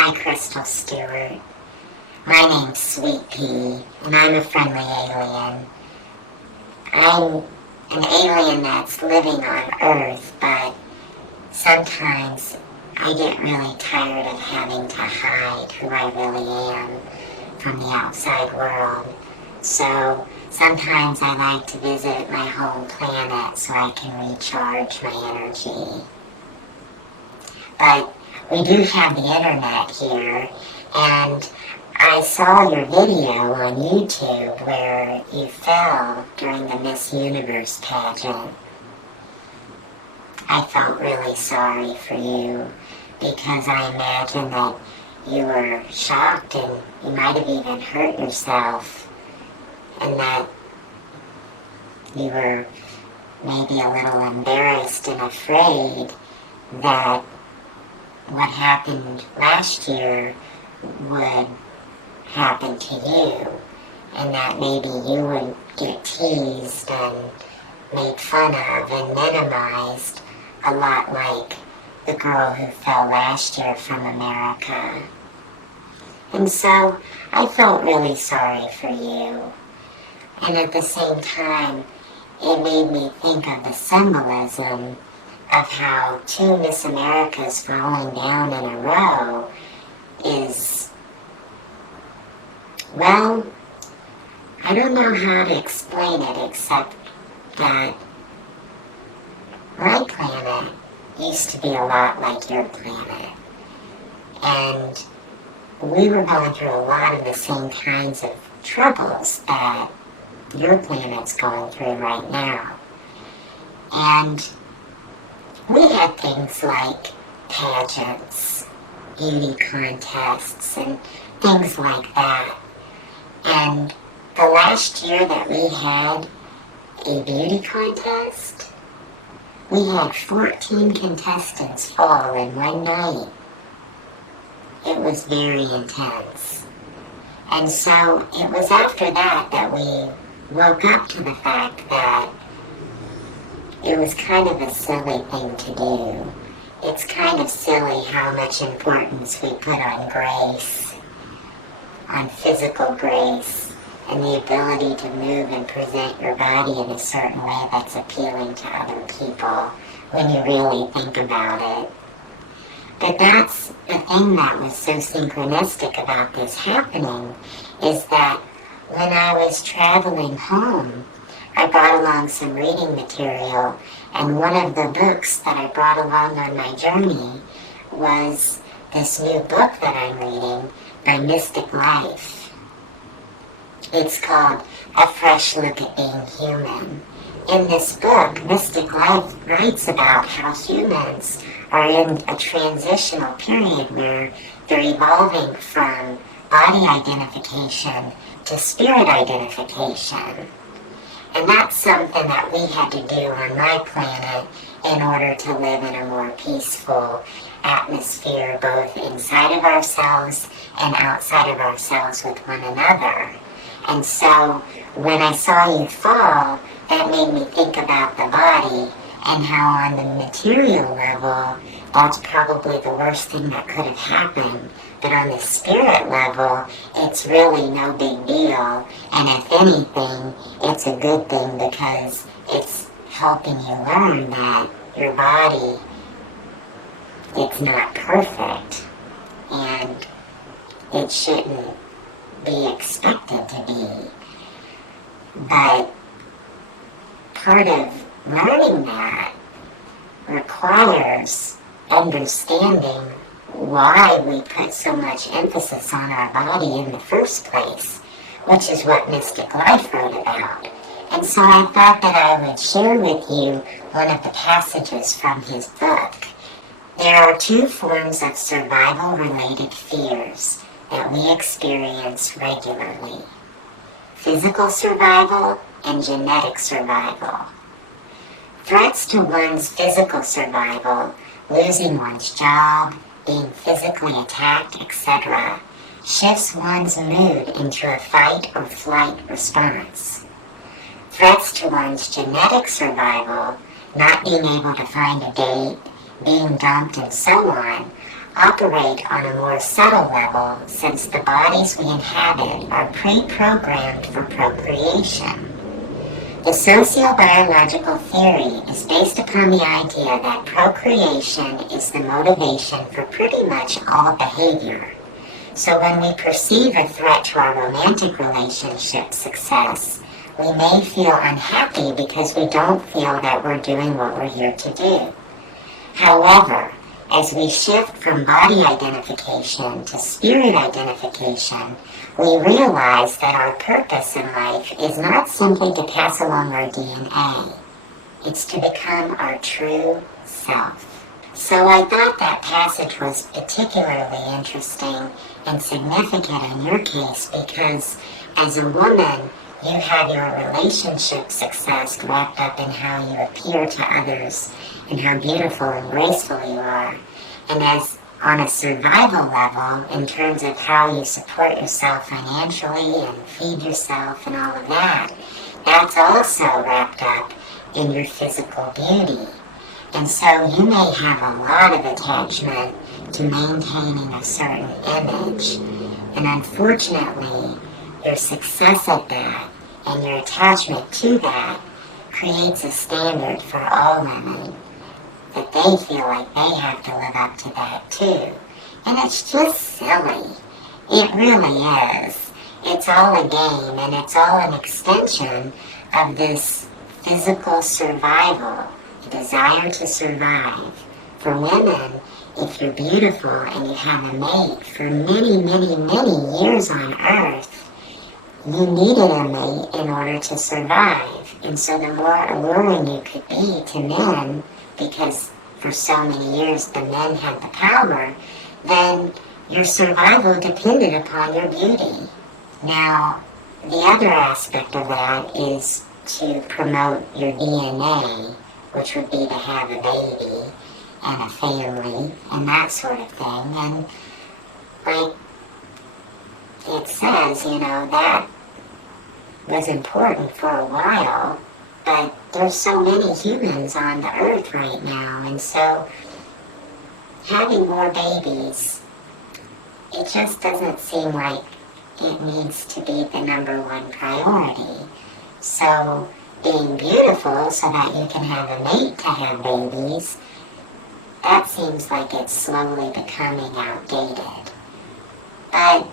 Hi, Crystle Stewart. My name's SweetPea, and I'm a friendly alien. I'm an alien that's living on Earth, but sometimes I get really tired of having to hide who I really am from the outside world. So sometimes I like to visit my home planet so I can recharge my energy. But we do have the internet here, and I saw your video on YouTube where you fell during the Miss Universe pageant. I felt really sorry for you because I imagine that you were shocked and you might have even hurt yourself, and that you were maybe a little embarrassed and afraid that what happened last year would happen to you, and that maybe you would get teased and made fun of and minimized a lot like the girl who fell last year from America. And so I felt really sorry for you. And at the same time, it made me think of the symbolism of how two Miss Americas falling down in a row is, well, I don't know how to explain it except that my planet used to be a lot like your planet. And we were going through a lot of the same kinds of troubles that your planet's going through right now. And we had things like pageants, beauty contests, and things like that. And the last year that we had a beauty contest, we had 14 contestants fall in one night. It was very intense. And so it was after that that we woke up to the fact that it was kind of a silly thing to do. It's kind of silly how much importance we put on grace, on physical grace, and the ability to move and present your body in a certain way that's appealing to other people when you really think about it. But that's the thing that was so synchronistic about this happening, is that when I was traveling home, I brought along some reading material, and one of the books that I brought along on my journey was this new book that I'm reading by Mystic Life. It's called A Fresh Look at Being Human. In this book, Mystic Life writes about how humans are in a transitional period where they're evolving from body identification to spirit identification. And that's something that we had to do on my planet in order to live in a more peaceful atmosphere, both inside of ourselves and outside of ourselves with one another. And so when I saw you fall, that made me think about the body and how on the material level, that's probably the worst thing that could have happened. But on the spirit level, it's really no big deal. And if anything, it's a good thing because it's helping you learn that your body, it's not perfect. And it shouldn't be expected to be. But part of learning that requires understanding why we put so much emphasis on our body in the first place, which is what Mystic Life wrote about. And so I thought that I would share with you one of the passages from his book. There are two forms of survival-related fears that we experience regularly: physical survival and genetic survival. Threats to one's physical survival, losing one's job, being physically attacked, etc., shifts one's mood into a fight or flight response. Threats to one's genetic survival, not being able to find a date, being dumped, and so on, operate on a more subtle level since the bodies we inhabit are pre-programmed for procreation. The sociobiological theory is based upon the idea that procreation is the motivation for pretty much all behavior. So when we perceive a threat to our romantic relationship success, we may feel unhappy because we don't feel that we're doing what we're here to do. However, as we shift from body identification to spirit identification, we realize that our purpose in life is not simply to pass along our DNA. It's to become our true self. So I thought that passage was particularly interesting and significant in your case because as a woman, you have your relationship success wrapped up in how you appear to others and how beautiful and graceful you are. And as on a survival level, in terms of how you support yourself financially and feed yourself and all of that, that's also wrapped up in your physical beauty. And so you may have a lot of attachment to maintaining a certain image. And unfortunately, your success at that and your attachment to that creates a standard for all women that they feel like they have to live up to that too. And it's just silly. It really is. It's all a game and it's all an extension of this physical survival, the desire to survive. For women, if you're beautiful and you have a mate for many, many, many years on Earth, you needed a mate in order to survive. And so the more alluring you could be to men, because for so many years the men had the power, then your survival depended upon your beauty. Now, the other aspect of that is to promote your DNA, which would be to have a baby and a family and that sort of thing. And like it says, that was important for a while, but there's so many humans on the earth right now, and so having more babies, it just doesn't seem like it needs to be the number one priority. So being beautiful so that you can have a mate to have babies, that seems like it's slowly becoming outdated. But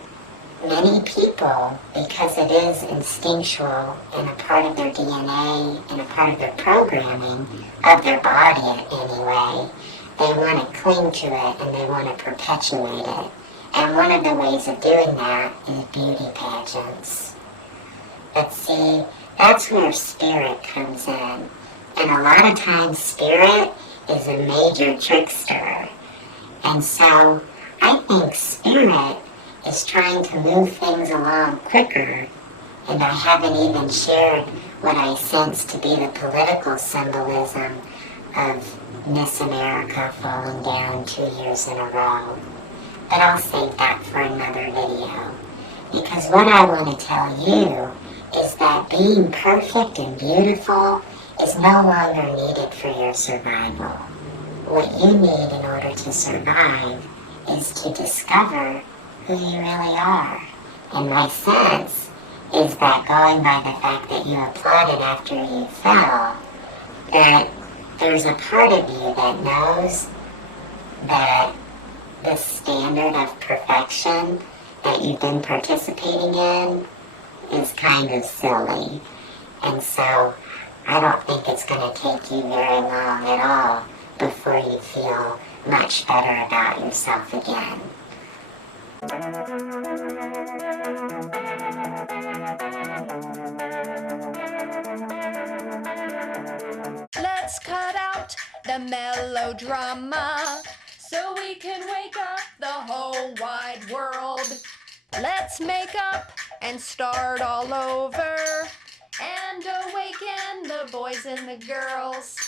many people, because it is instinctual and a part of their DNA and a part of their programming of their body anyway, they want to cling to it and they want to perpetuate it. And one of the ways of doing that is beauty pageants. But see, that's where spirit comes in. And a lot of times spirit is a major trickster. And so I think spirit is trying to move things along quicker, and I haven't even shared what I sense to be the political symbolism of Miss America falling down 2 years in a row. But I'll save that for another video, because what I want to tell you is that being perfect and beautiful is no longer needed for your survival. What you need in order to survive is to discover who you really are. And my sense is that going by the fact that you applauded after you fell, that there's a part of you that knows that the standard of perfection that you've been participating in is kind of silly. And so I don't think it's going to take you very long at all before you feel much better about yourself again. Let's cut out the melodrama so we can wake up the whole wide world. Let's make up and start all over and awaken the boys and the girls.